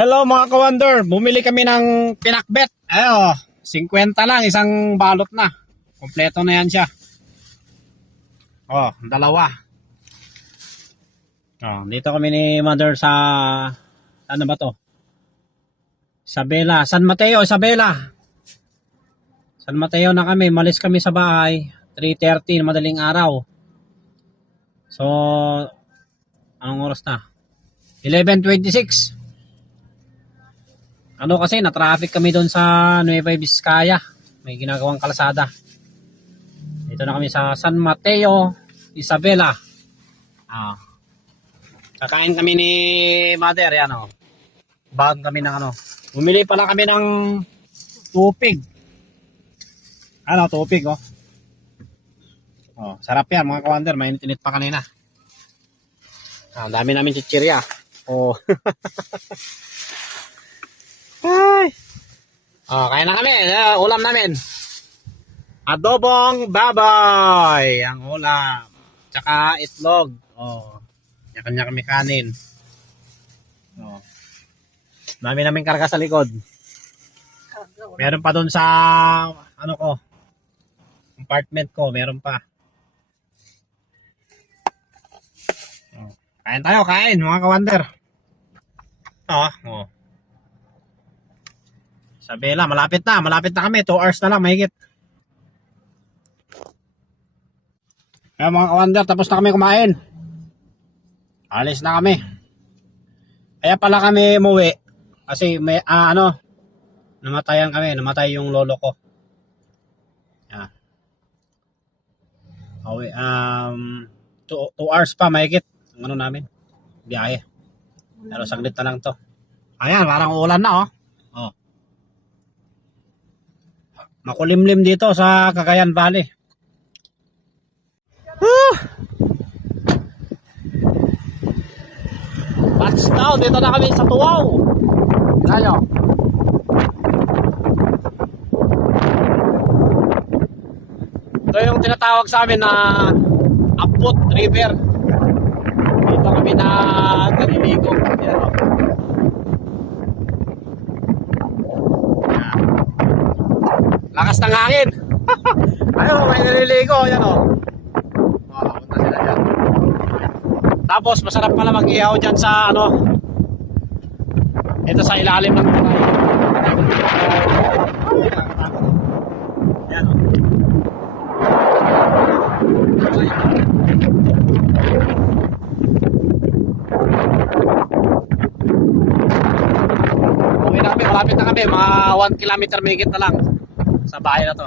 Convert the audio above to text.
Hello mga ka-wonder, bumili kami ng pinakbet. Ayo, 50 lang, isang balot na. Kompleto na yan siya. Oh, dalawa. Oh, dito kami ni Mother sa ano ba to? Isabela, San Mateo, Isabela. San Mateo na kami, malis kami sa bahay 3:30 madaling araw. So, anong oras na? 11:26. Ano kasi, na-traffic kami doon sa Nueva Vizcaya. May ginagawang kalsada. Dito na kami sa San Mateo, Isabela. Kakain kami ni Mother, yan o. Baon kami ng ano. Bumili pala kami ng tupig. Ano, tupig oh. Oh, sarap yan mga ka-wonder. Mainit-init pa kanina. Ang dami namin chichirya. Oh. Ay. Oh, kaya na kami. Ulam namin. Adobong baboy. Ang ulam. Tsaka itlog. Oh. Kanya kami kanin. Oh. Dami namin karga sa likod. Meron pa doon sa ano ko. Apartment ko, meron pa. Oh. Kain tayo, kain mga ka-wonder. Oh. Isabela, malapit na kami. 2 hours na lang, mahigit. Kaya mga ka-wonder, tapos na kami kumain. Alis na kami. Kaya pala kami umuwi. Kasi may, namatay yung lolo ko. Yan. Okay, 2 hours pa, mahigit. Ang ano namin, biyahe. Pero saglit na lang to. Ayan, parang ulan na oh. Oh. Makulimlim dito sa Cagayan Valley. Touchdown, dito na kami sa Tuaw. Tayo. Ito yung tinatawag sa amin na Aput River. Dito kami na naliligo. Lakas ng hangin. Ayun, may naliligo. Yan o. Punta sila dyan. Tapos masarap pala mag-ihaw dyan sa ano. Ito sa ilalim ng tulay. Yan o. Okay na kami, malapit na kami. Mga 1 kilometer mahigit na lang sa bahay na to.